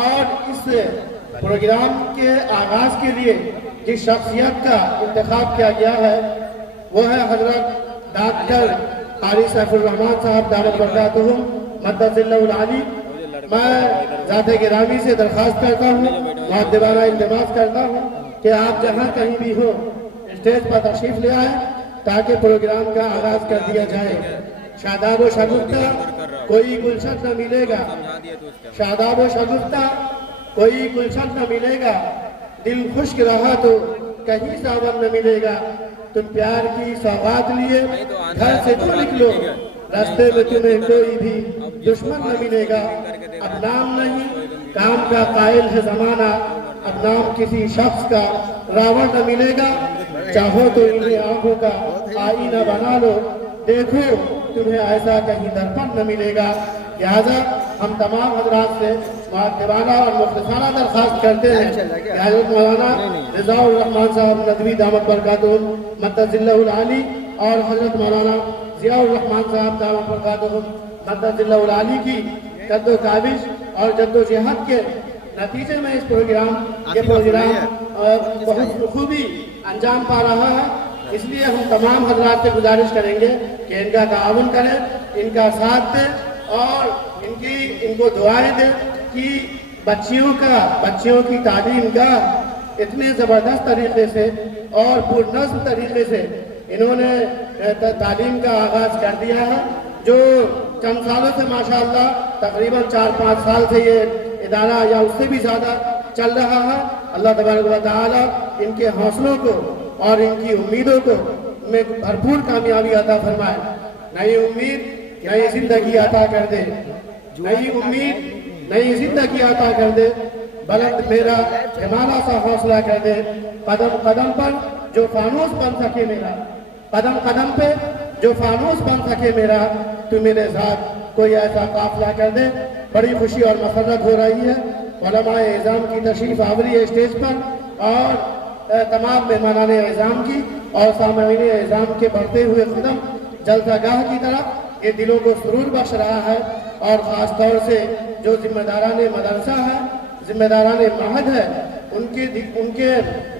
اور اس پروگرام کے آغاز کے لیے جس شخصیت کا انتخاب کیا گیا ہے وہ ہے حضرت ڈاکٹر قاری سیف الرحمان صاحب دامت برکاتہم مدد اللہ العالی۔ میں ذات گرامی سے درخواست کرتا ہوں، مؤدبانہ التماس کرتا ہوں کہ آپ جہاں کہیں بھی ہو اسٹیج پر تشریف لے آئیں تاکہ پروگرام کا آغاز کر دیا جائے۔ شاداب و شگفتہ کوئی گلشن نہ ملے گا، شاداب و شگفتہ کوئی گلشن نہ ملے گا، دل خشک رہا تو کہیں ساون نہ ملے گا۔ تم پیار کی سوغات لیے گھر سے تو نکلو، راستے میں تمہیں کوئی بھی دشمن نہ ملے گا۔ اب نام نہیں کام کا قائل ہے زمانہ، اب نام کسی شخص کا راوڑ نہ ملے گا۔ چاہو تو انہیں آنکھوں کا آئینہ بنا لو، دیکھو تمہیں ایسا کہیں درپن نہ ملے گا۔ لہذا ہم تمام حضرات سے مؤدبانہ اور مخلصانہ درخواست کرتے ہیں کہ حضرت مولانا رضا الرحمان صاحب ندوی دامت برکاتہم مدد اللہ العالی اور حضرت مولانا ضیاء الرحمان صاحب دامت برکاتہم مدد اللہ العالی کی جد و کاوش اور جد و جہد کے نتیجے میں اس پروگرام بہت خوبی انجام پا رہا ہے۔ اس لیے ہم تمام حضرات سے گزارش کریں گے کہ ان کا تعاون کریں، ان کا ساتھ دیں اور ان کو دعائیں دیں کہ بچیوں کی تعلیم کا اتنے زبردست طریقے سے اور پرنظم طریقے سے انہوں نے تعلیم کا آغاز کر دیا ہے، جو چند سالوں سے ماشاءاللہ تقریباً 4-5 سال سے یہ ادارہ یا اس سے بھی زیادہ چل رہا ہے۔ اللہ تبارک و تعالی ان کے حوصلوں کو اور ان کی امیدوں کو میں بھرپور کامیابی عطا فرمائے۔ نئی امید نئی زندگی عطا کر دے، نئی امید نئی زندگی عطا کر دے، بلند میرا ہمالا سا حوصلہ کر دے، قدم قدم پر جو فانوس بن سکے میرا، قدم قدم پہ جو فانوس بن سکے میرا، تو میرے ساتھ کوئی ایسا قافلہ کر دے۔ بڑی خوشی اور مسرت ہو رہی ہے علماء اعظام کی تشریف آوری ہے اسٹیج پر، اور تمام مہمانان اعظام کی اور سامعین اعظام کے بڑھتے ہوئے قدم جلسہ گاہ کی طرف یہ دلوں کو سرور بخش رہا ہے، اور خاص طور سے جو ذمہ داران مدرسہ ہے، ذمہ داران معہد ہے، ان کے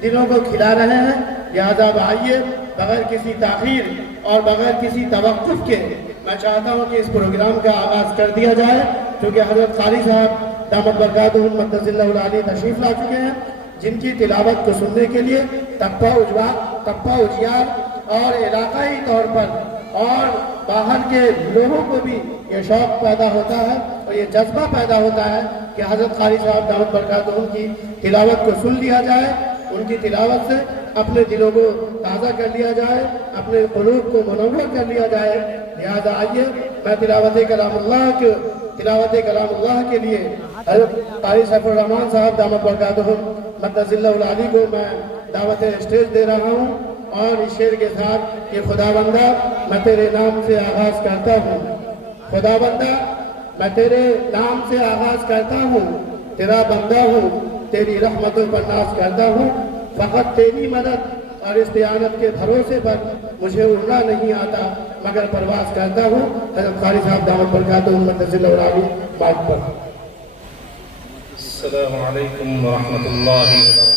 دلوں کو کھلا رہے ہیں۔ لہذا آئیے بغیر کسی تاخیر اور بغیر کسی توقف کے میں چاہتا ہوں کہ اس پروگرام کا آغاز کر دیا جائے، کیونکہ حضرت قاری صاحب دامت برکاتہم مدد اللہ العالی تشریف لا چکے ہیں، جن کی تلاوت کو سننے کے لیے تپا اجیار اور علاقائی طور پر اور باہر کے لوگوں کو بھی یہ شوق پیدا ہوتا ہے اور یہ جذبہ پیدا ہوتا ہے کہ حضرت قاری صاحب دامت برکاتہم کی تلاوت کو سن لیا جائے، ان کی تلاوت سے اپنے دلوں کو تازہ کر لیا جائے، اپنے قلوب کو منور کر لیا جائے۔ لہذا آئیے میں تلاوت کلام اللہ کے لیے حضرت قاری سیف الرحمان صاحب دامت برکاتہم مدد اللہ العالی کو میں دعوت اسٹیج دے رہا ہوں، اور اس شعر کے ساتھ کہ خدا بندہ میں تیرے نام سے آغاز کرتا ہوں، خدا بندہ میں تیرے نام سے آغاز کرتا ہوں، تیرا بندہ ہوں، تیری رحمتوں پر ناز کرتا ہوں، فقط تیری مدد اور استعانت کے بھروسے پر مجھے اڑنا نہیں آتا مگر پرواز کرتا ہوں۔ حضرت قاری صاحب دامت برکاتہم مدد اللہ العالی مائک پر۔ السلام علیکم ورحمۃ اللہ وبرکاتہ۔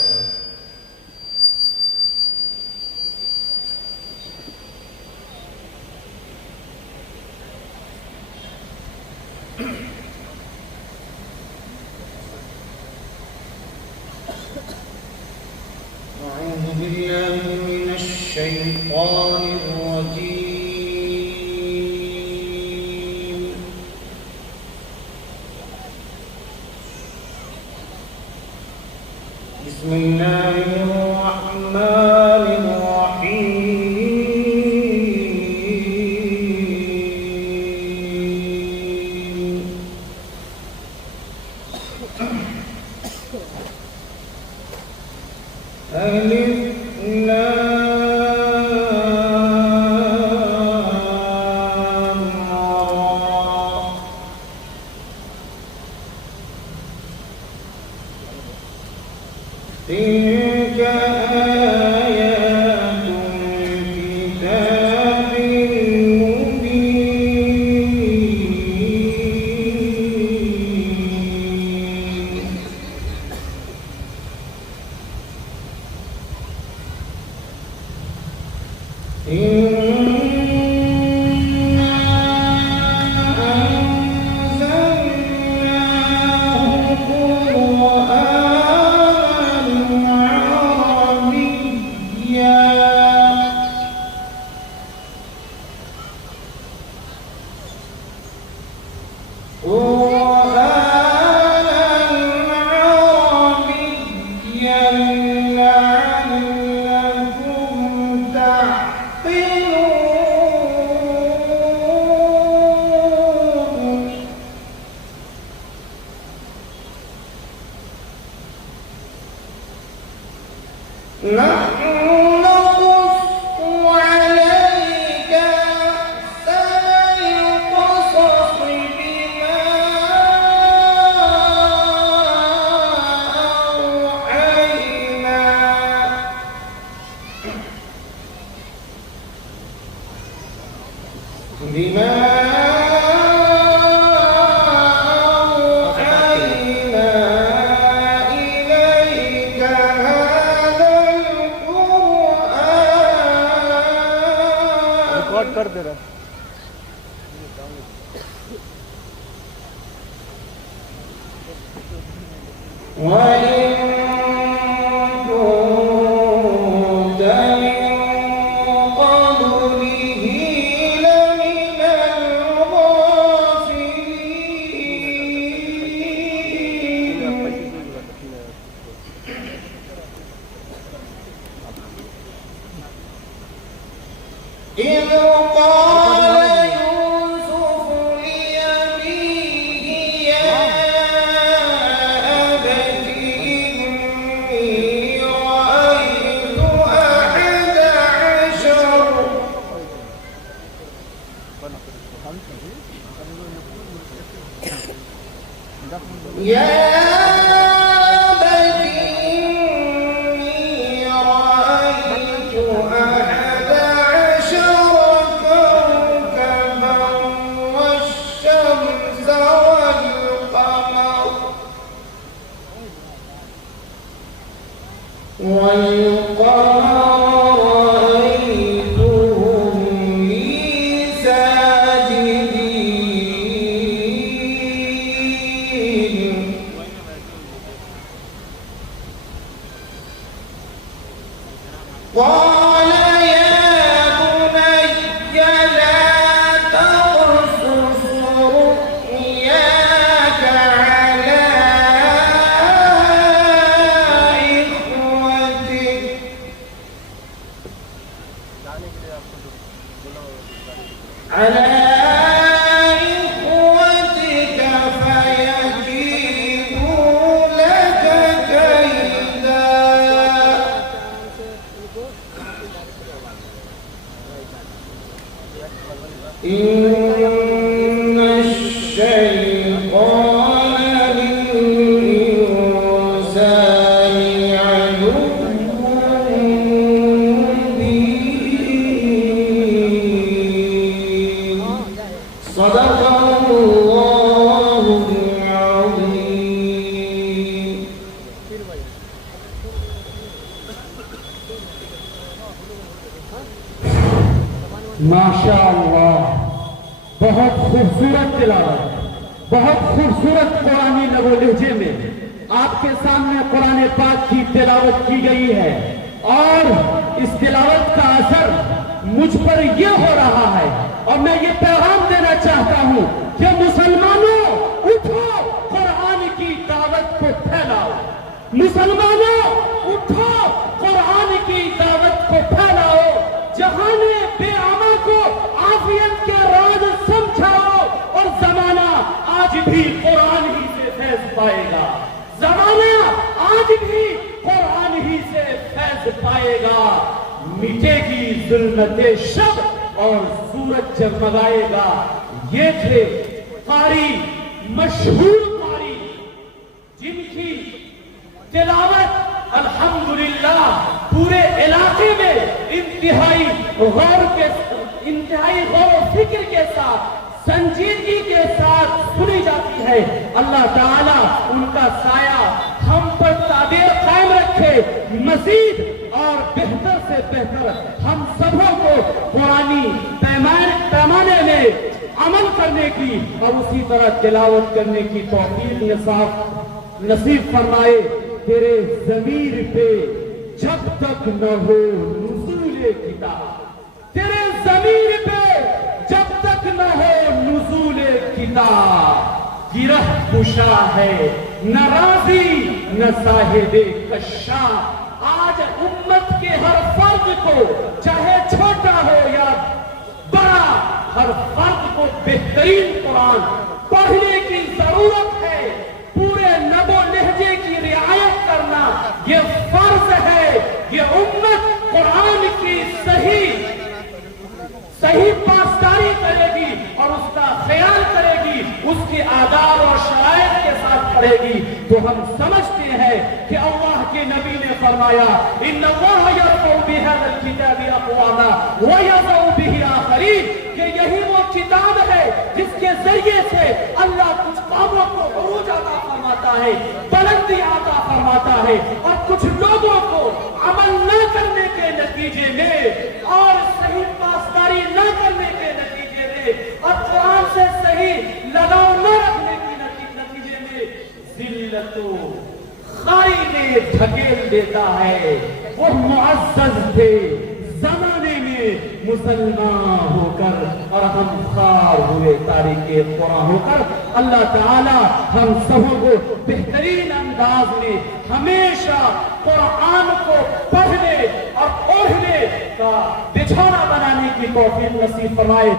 أعوذ بالله من الشيطان الرجيم بسم الله الرحمن الرحيم ألف لام را تلك آيات الكتاب المبين نحن نقص عليك أحسن القصص بما أوحينا إليك هذا القرآن کر دے رہا وإن كنت من قبله لمن الغافلين إذ قال يوسف لأبيه يا أبت إني رأيت أحد عشر يا أبت إني رأيت أحد عشر كوكبا والشمس والقمر رأيتهم لي ساجدين قال يا بني لا تقصص رؤياك على إخوتك فيكيدوا لك كيدا إن الشيطان للإنسان عدو مبين صدق الله العظيم ماشاء اللہ، بہت خوبصورت تلاوت، بہت خوبصورت قرآنی لب و لہجے میں آپ کے سامنے قرآن پاک کی تلاوت کی گئی ہے، اور اس تلاوت کا اثر مجھ پر یہ ہو رہا ہے، اور میں یہ پیغام دینا چاہتا ہوں کہ مسلمانوں اٹھو، قرآن کی دعوت کو پھیلاؤ، مسلمانوں اٹھو، قرآن کی دعوت کو پھیلاؤ، جہان بے عمہ کو عافیت کے راز سمجھاؤ، اور زمانہ آج بھی قرآن ہی سے فیض پائے گا، زمانہ آج بھی قرآن ہی سے فیض پائے گا، مٹے گی ظلمت شب اور سورج جگمگائے گا۔ یہ تھے قاری، مشہور قاری، جن کی تلاوت الحمدللہ پورے علاقے میں انتہائی غور و فکر کے ساتھ، سنجیدگی کے ساتھ سنی جاتی ہے۔ اللہ تعالیٰ ان کا سایہ ہم پر تعبیر قائم رکھے، مزید اور بہتر سے بہتر ہم سبوں کو قرآنی پیمانے میں عمل کرنے کی اور اسی طرح تلاوت کرنے کی توفیق نصیب فرمائے۔ تیرے ضمیر پہ جب تک نہ ہو نزول کتاب، تیرے ضمیر پہ جب تک نہ ہو نزول کتاب، گرہ کشا ہے نہ راضی نہ صاحب کشاں۔ آج امت کے ہر فرد کو، چاہے چھوٹا ہو یا بڑا، ہر فرد کو بہترین قرآن پڑھنے کی ضرورت ہے۔ پورے لب و لہجے کی رعایت کرنا یہ فرض ہے، یہ قرآن کی صحیح پاسداری کرے گی اور اس کا خیال کرے گی، اس کے آداب اور شرائط کے ساتھ پڑھے گی، تو ہم سمجھتے ہیں کہ اللہ کے نبی نے فرمایا ان اللہ یرفع بہذا الکتاب اقواما ویضع بہ آخرین، کہ یہی وہ کتاب ہے جس کے ذریعے سے اللہ کچھ قوموں کو عروج عطا فرماتا ہے، بلندی عطا فرماتا ہے، اور کچھ لوگوں کو عمل نہ کرنے کے نتیجے میں اور صحیح پاسداری نہ کرنے کے نتیجے میں اور قرآن سے صحیح لگاؤ نہ رکھنے کے نتیجے میں ذلت و خاری میں دھکیل دیتا ہے۔ وہ معزز تھے زمانے میں مسلمان ہو کر اور ہم خار ہوئے تاریخ قرآن ہو کر۔ اللہ تعالی ہم سبوں کو بہترین انداز میں ہمیشہ قرآن کو پڑھنے اور اوڑھنے کا بچھونا بنانے کی توفیق نصیب فرمائے۔